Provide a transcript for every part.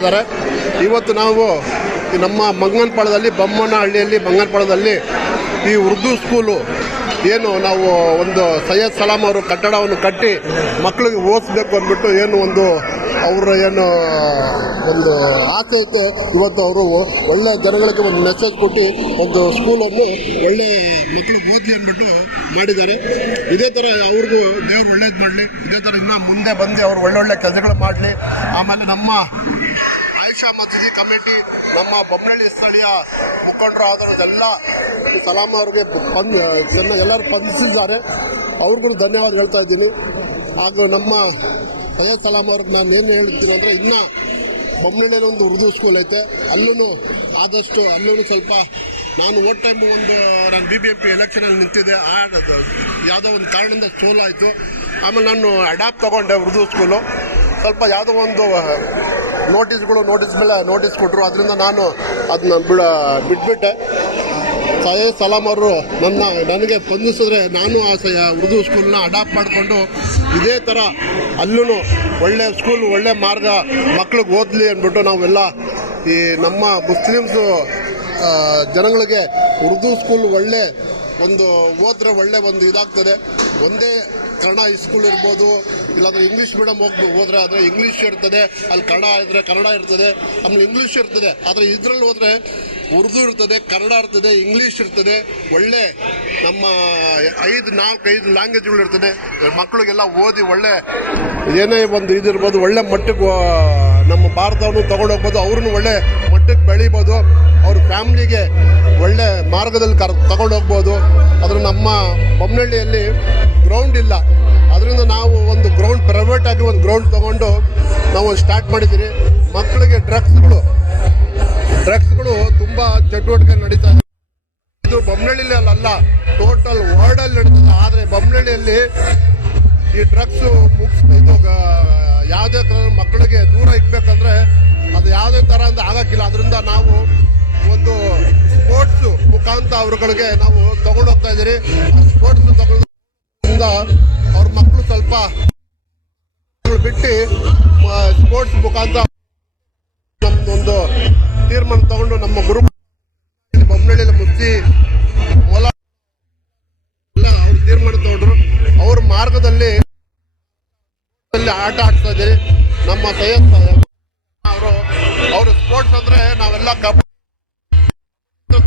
ಇದ್ದಾರೆ. ಇವತ್ತು ನಾವು ನಮ್ಮ ಮಂಗನಪಾಳ್ಯದಲ್ಲಿ ಬೊಮ್ಮನಹಳ್ಳಿಯಲ್ಲಿ ಮಂಗನಪಾಳ್ಯದಲ್ಲಿ ಈ ಉರ್ದು ಸ್ಕೂಲು ಏನು ನಾವು ಒಂದು ಸೈಯದ್ ಸಲಾಂ ಅವರು ಕಟ್ಟಡವನ್ನು ಕಟ್ಟಿ ಮಕ್ಕಳಿಗೆ ಓದಿಸ್ಬೇಕು ಅಂದ್ಬಿಟ್ಟು ಏನು ಒಂದು ಅವರ ಏನು ಒಂದು ಆಸೆ ಐತೆ. ಇವತ್ತು ಅವರು ಒಳ್ಳೆ ಜನಗಳಿಗೆ ಒಂದು ಮೆಸೇಜ್ ಕೊಟ್ಟು ಒಂದು ಸ್ಕೂಲನ್ನು ಒಳ್ಳೆ ಮಕ್ಕಳಿಗೆ ಓದಲಿ ಅಂದ್ಬಿಟ್ಟು ಮಾಡಿದ್ದಾರೆ. ಇದೇ ಥರ ಅವ್ರಿಗೂ ದೇವ್ರು ಒಳ್ಳೇದು ಮಾಡಲಿ, ಇದೇ ಥರ ಇನ್ನೂ ಮುಂದೆ ಬಂದು ಅವರು ಒಳ್ಳೊಳ್ಳೆ ಕೆಲಸಗಳು ಮಾಡಲಿ. ಆಮೇಲೆ ನಮ್ಮ ಆಯಿಷಾ ಮಸೀದಿ ಕಮಿಟಿ, ನಮ್ಮ ಬೊಮ್ಮನಹಳ್ಳಿ ಸ್ಥಳೀಯ ಮುಖಂಡರು ಆದವರೆಲ್ಲ ಸಲಾಂ ಅವ್ರಿಗೆ ಎಲ್ಲರೂ ಸ್ಪಂದಿಸಿದ್ದಾರೆ. ಅವ್ರಿಗೂ ಧನ್ಯವಾದ ಹೇಳ್ತಾ ಇದ್ದೀನಿ. ಹಾಗೂ ನಮ್ಮ ಸೈಯದ್ ಸಲಾಂ ಅವ್ರಿಗೆ ನಾನು ಏನು ಹೇಳ್ತೀನಿ ಅಂದರೆ, ಇನ್ನೂ ಬೊಮ್ಮನಹಳ್ಳಿಯಲ್ಲಿ ಒಂದು ಉರ್ದು ಸ್ಕೂಲ್ ಐತೆ, ಅಲ್ಲೂ ಆದಷ್ಟು ಅಲ್ಲೂ ಸ್ವಲ್ಪ ನಾನು ಓಟ್ ಟೈಮು ನಾನು BBMP ಎಲೆಕ್ಷನಲ್ಲಿ ನಿಂತಿದ್ದೆ. ಯಾವುದೋ ಒಂದು ಕಾರಣದಿಂದ ಸೋಲಾಯಿತು. ಆಮೇಲೆ ನಾನು ಅಡಾಪ್ಟ್ ತೊಗೊಂಡೆ ಉರ್ದು ಸ್ಕೂಲು. ಸ್ವಲ್ಪ ಯಾವುದೋ ಒಂದು ನೋಟಿಸ್ ಮೇಲೆ ನೋಟಿಸ್ ಕೊಟ್ಟರು, ಅದರಿಂದ ನಾನು ಅದನ್ನ ಬಿಟ್ಬಿಟ್ಟೆ. ಸೈಯದ್ ಸಲಾಂ ಅವರು ನನಗೆ ಸ್ಪಂದಿಸಿದ್ರೆ ನಾನು ಆ ಉರ್ದು ಸ್ಕೂಲ್ನ ಅಡಾಪ್ಟ್ ಮಾಡಿಕೊಂಡು ಇದೇ ಥರ ಅಲ್ಲೂ ಒಳ್ಳೆ ಸ್ಕೂಲ್, ಒಳ್ಳೆ ಮಾರ್ಗ ಮಕ್ಳಿಗೆ ಓದಲಿ ಅಂದ್ಬಿಟ್ಟು ನಾವೆಲ್ಲ ಈ ನಮ್ಮ ಮುಸ್ಲಿಮ್ಸು ಜನಗಳಿಗೆ ಉರ್ದು ಸ್ಕೂಲ್ ಒಳ್ಳೆ ಒಂದು ಓದ್ರೆ ಒಳ್ಳೆ ಒಂದು ಇದಾಗ್ತದೆ. ಒಂದೇ ಕನ್ನಡ ಸ್ಕೂಲ್ ಇರ್ಬೋದು, ಇಲ್ಲಾಂದರೆ ಇಂಗ್ಲೀಷ್ ಮೀಡಿಯಮ್ ಹೋದ್ರೆ ಆದರೆ ಇಂಗ್ಲೀಷ್ ಇರ್ತದೆ, ಅಲ್ಲಿ ಕನ್ನಡ ಇದ್ದರೆ ಕನ್ನಡ ಇರ್ತದೆ, ಆಮೇಲೆ ಇಂಗ್ಲೀಷ್ ಇರ್ತದೆ. ಆದರೆ ಇದರಲ್ಲಿ ಹೋದರೆ ಉರ್ದು ಇರ್ತದೆ, ಕನ್ನಡ ಇರ್ತದೆ, ಇಂಗ್ಲೀಷ್ ಇರ್ತದೆ. ಒಳ್ಳೆ ನಮ್ಮ 4-5 ಲ್ಯಾಂಗ್ವೇಜ್ಗಳು ಇರ್ತದೆ. ಮಕ್ಕಳಿಗೆಲ್ಲ ಓದಿ ಒಳ್ಳೆ ಏನೇ ಒಂದು ಇದಿರ್ಬೋದು, ಒಳ್ಳೆ ಮಟ್ಟಕ್ಕೆ ನಮ್ಮ ಭಾರತವನ್ನು ತಗೊಂಡೋಗ್ಬೋದು, ಅವ್ರನ್ನೂ ಒಳ್ಳೆ ಮಟ್ಟಕ್ಕೆ ಬೆಳಿಬೋದು, ಅವ್ರ ಫ್ಯಾಮ್ಲಿಗೆ ಒಳ್ಳೆ ಮಾರ್ಗದಲ್ಲಿ ತಗೊಂಡೋಗ್ಬೋದು. ಆದರೆ ನಮ್ಮ ಬೊಮ್ಮನಹಳ್ಳಿಯಲ್ಲಿ ಗ್ರೌಂಡ್ ಇಲ್ಲ, ಅದರಿಂದ ನಾವು ಒಂದು ಗ್ರೌಂಡ್ ಪ್ರೈವೇಟಾಗಿ ಒಂದು ಗ್ರೌಂಡ್ ತೊಗೊಂಡು ನಾವು ಸ್ಟಾರ್ಟ್ ಮಾಡಿದ್ದೀರಿ. ಮಕ್ಕಳಿಗೆ ಡ್ರಗ್ಸ್ಗಳು ತುಂಬ ಚಟುವಟಿಕೆ ನಡೀತಾ ಇದೆ. ಇದು ಬೊಮ್ಮನಹಳ್ಳಿಯಲ್ಲಿ ಅಲ್ಲ, ಟೋಟಲ್ ವರ್ಲ್ಡಲ್ಲಿ ನಡೀತದೆ. ಆದರೆ ಬೊಮ್ಮನಹಳ್ಳಿಯಲ್ಲಿ ಈ ಡ್ರಗ್ಸು ಇದು ಯಾವುದೇ ಥರ ಮಕ್ಕಳಿಗೆ ದೂರ ಇಕ್ಬೇಕಂದ್ರೆ ಅದು ಯಾವುದೇ ಥರ ಅಂತ ಆಗೋಕ್ಕಿಲ್ಲ. ಅದರಿಂದ ನಾವು ಒಂದು ಸ್ಪೋರ್ಟ್ಸು ಮುಖಾಂತರ ಅವ್ರಗಳಿಗೆ ನಾವು ತಗೊಂಡೋಗ್ತಾ ಇದ್ದೀರಿ. ಆ ಸ್ಪೋರ್ಟ್ಸು ತಗೊಂಡ್ರಿಂದ ಅವ್ರ ಮಕ್ಕಳು ಸ್ವಲ್ಪ ಬಿಟ್ಟು ಸ್ಪೋರ್ಟ್ಸ್ ಮುಖಾಂತರ ನಮ್ಮದೊಂದು ತೀರ್ಮಾನ ತಗೊಂಡು ನಮ್ಮ ಗುರು ಬೊಮ್ಮನಹಳ್ಳಿಯಲ್ಲಿ ಮುಚ್ಚಿ ಮೊಲ ಎಲ್ಲ ಅವ್ರು ತೀರ್ಮಾನ ತಗೊಂಡ್ರು. ಅವ್ರ ಮಾರ್ಗದಲ್ಲಿ ಆಟ ಆಡ್ತಾ ಇದ್ದೀರಿ. ನಮ್ಮ ಸೈಯದ್ ಅವರು ಸ್ಪೋರ್ಟ್ಸ್ ಅಂದರೆ ನಾವೆಲ್ಲ ಕಬಡ್ಡಿ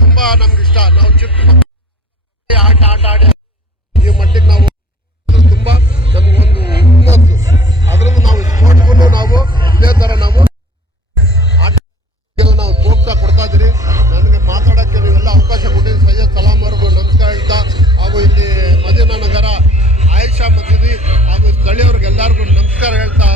ತುಂಬ ನಮ್ಗೆ ಇಷ್ಟ. ನಾವು ಚಿಕ್ಕ ಆಟ ಆಡಿ ಈ ಮಟ್ಟಿಗೆ ನಾವು ತುಂಬ ನಮಗೊಂದು ಹುಮ್ಮಸ್ಸು. ಅದರಿಂದ ನಾವು ಸ್ಪೋರ್ಟ್ಗೂ ನಾವು ಇದೇ ಥರ ನಾವು ಆಟಗೆಲ್ಲ ನಾವು ಪ್ರೋತ್ಸಾಹ ಕೊಡ್ತಾ ಇದ್ದೀರಿ. ನನಗೆ ಮಾತಾಡೋಕ್ಕೆ ನೀವೆಲ್ಲ ಅವಕಾಶ ಕೊಟ್ಟಿದ್ದೀರಿ. ಸೈಯದ್ ಸಲಾಂ ಅವ್ರಿಗೂ ನಮಸ್ಕಾರ ಹೇಳ್ತಾ, ಹಾಗೂ ಇಲ್ಲಿ ಮದೀನಾ ನಗರ ಆಯಿಷಾ ಮಸೀದಿ ಹಾಗೂ ಸ್ಥಳೀಯವ್ರಿಗೆಲ್ಲರಿಗೂ ನಮಸ್ಕಾರ ಹೇಳ್ತಾ